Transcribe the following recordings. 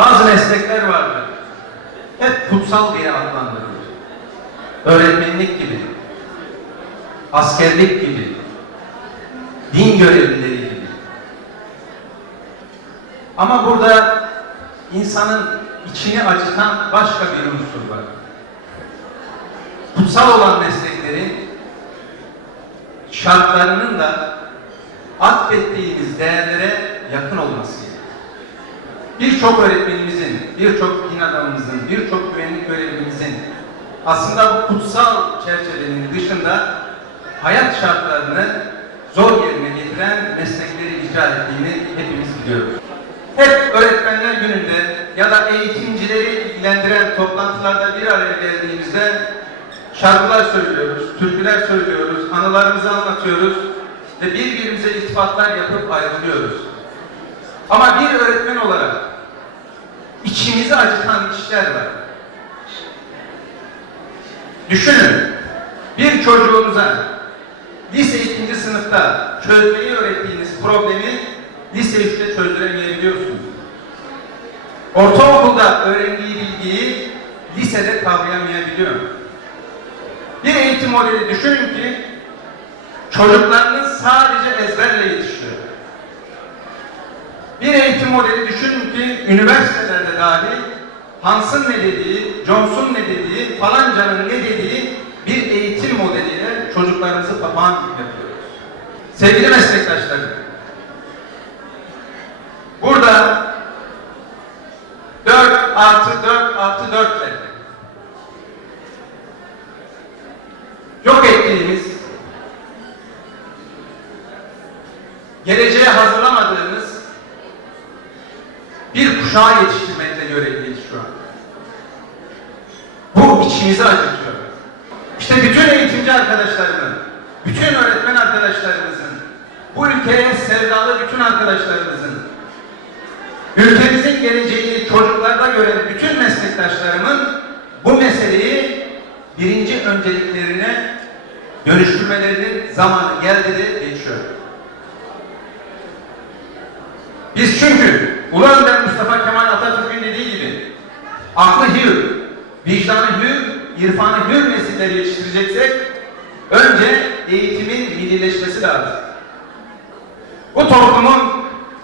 Bazı meslekler vardır. Hep kutsal diye adlandırılır. Öğretmenlik gibi, askerlik gibi, din görevlileri gibi. Ama burada insanın içini acıtan başka bir unsur var. Kutsal olan mesleklerin şartlarının da atfettiğimiz gerekir. Birçok öğretmenimizin, birçok din adamımızın, birçok güvenlik görevlimizin aslında bu kutsal çerçevenin dışında hayat şartlarını zor yerine getiren meslekleri icra ettiğini hepimiz biliyoruz. Hep öğretmenler gününde ya da eğitimcileri ilgilendiren toplantılarda bir araya geldiğimizde şarkılar söylüyoruz, türküler söylüyoruz, anılarımızı anlatıyoruz ve birbirimize iltifatlar yapıp ayrılıyoruz. Ama bir öğretmen olarak içimizi acıtan işler var. Düşünün, bir çocuğunuza lise ikinci sınıfta çözmeyi öğrettiğiniz problemi lise 3'te çözdüremeyebiliyorsunuz. Ortaokulda öğrendiği bilgiyi lisede kavrayamayabiliyor. Bir eğitim modeli düşünün ki çocuklarınız sadece ezberle yetişiyor. Eğitim modeli düşünün ki üniversitelerde dahil Hans'ın ne dediği, Johnson ne dediği, falancanın ne dediği bir eğitim modeliyle çocuklarımızı papağan yapıyoruz. Sevgili meslektaşlarım, burada 4 artı 4 artı 4 ile yok ettiğimiz, geleceğe hazırlamadığımız kuşağı yetiştirmekle görevliyiz şu an. Bu içimizi acıtıyor. İşte bütün eğitimci arkadaşlarımın, bütün öğretmen arkadaşlarımızın, bu ülkeye sevdalı bütün arkadaşlarımızın, ülkemizin geleceğini çocuklarda gören bütün meslektaşlarımın bu meseleyi birinci önceliklerine dönüştürmelerinin zamanı geldi de geçiyor. Biz çünkü Ulu Önder Mustafa Kemal Atatürk'ün dediği gibi aklı hür, vicdanı hür, irfanı hür nesilleri yetiştireceksek önce eğitimin millileşmesi lazım. Bu toplumun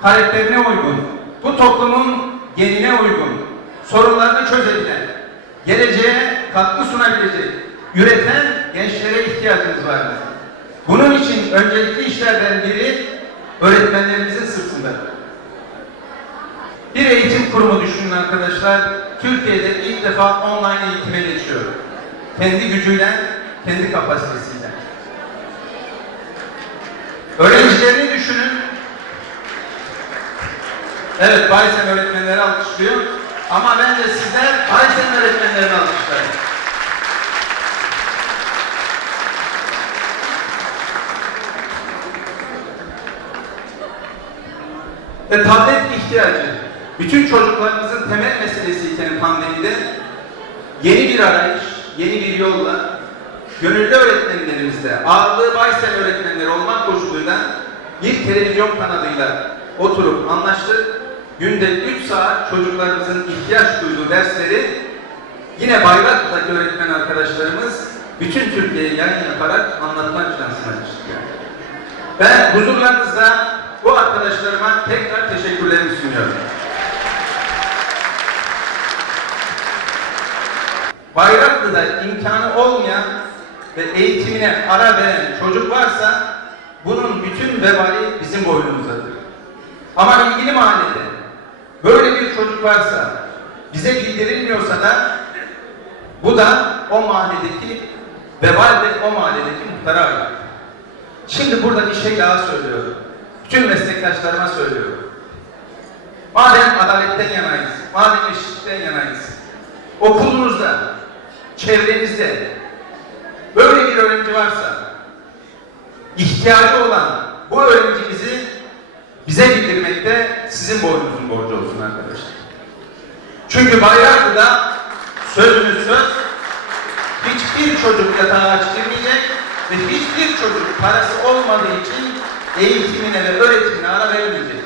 karakterine uygun, bu toplumun genine uygun, sorunlarını çözebilen, geleceğe katkı sunabilecek, üreten gençlere ihtiyacımız var. Bunun için öncelikli işlerden biri öğretmenlerimizin sırtında. Bir eğitim kurumu düşünün arkadaşlar. Türkiye'de ilk defa online eğitime geçiyor. Kendi gücüyle, kendi kapasitesiyle. Öğrencilerini düşünün. Evet, Baysen öğretmenleri alkışlıyor. Ama bence sizler Baysen öğretmenlerini alkışlayın. Ve tablet ihtiyacı bütün çocuklarımızın temel yeni bir arayış, yeni bir yolla gönüllü öğretmenlerimizde ağırlığı Baysel öğretmenleri olmak koşuluyla bir televizyon kanalıyla oturup anlaştık. Günde 3 saat çocuklarımızın ihtiyaç duyduğu dersleri yine Bayraklı'daki öğretmen arkadaşlarımız bütün Türkiye'ye yayın yaparak anlatma şansına çıkıyor. Ben huzurlarınızda bu arkadaşlarıma tekrar teşekkürlerimi sunuyorum. Bayraklı'da imkanı olmayan ve eğitimine ara veren çocuk varsa bunun bütün vebali bizim boynumuzdadır. Ama ilgili mahallede böyle bir çocuk varsa bize bildirilmiyorsa da bu da o mahalledeki vebal ve o mahalledeki muhtara ait. Şimdi burada bir şey daha söylüyorum. Bütün meslektaşlarıma söylüyorum. Madem adaletten yanayız, madem eşitlikten yanayız, okulunuzda, çevrenizde böyle bir öğrenci varsa, ihtiyacı olan bu öğrencimizi bize bildirmekte sizin boynunuzun borcu olsun arkadaşlar. Çünkü Bayraklı'da sözünüz söz, hiçbir çocuk yatağa aç ve hiçbir çocuk parası olmadığı için eğitimine ve öğretimine ara vermeyecek.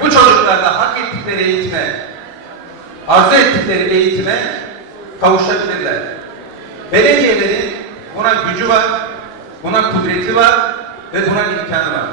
Bu çocuk çocuklar da hak ettikleri eğitime, arzu ettikleri eğitime kavuşabilirler. Belediyelerin buna gücü var, buna kudreti var ve buna imkanı var.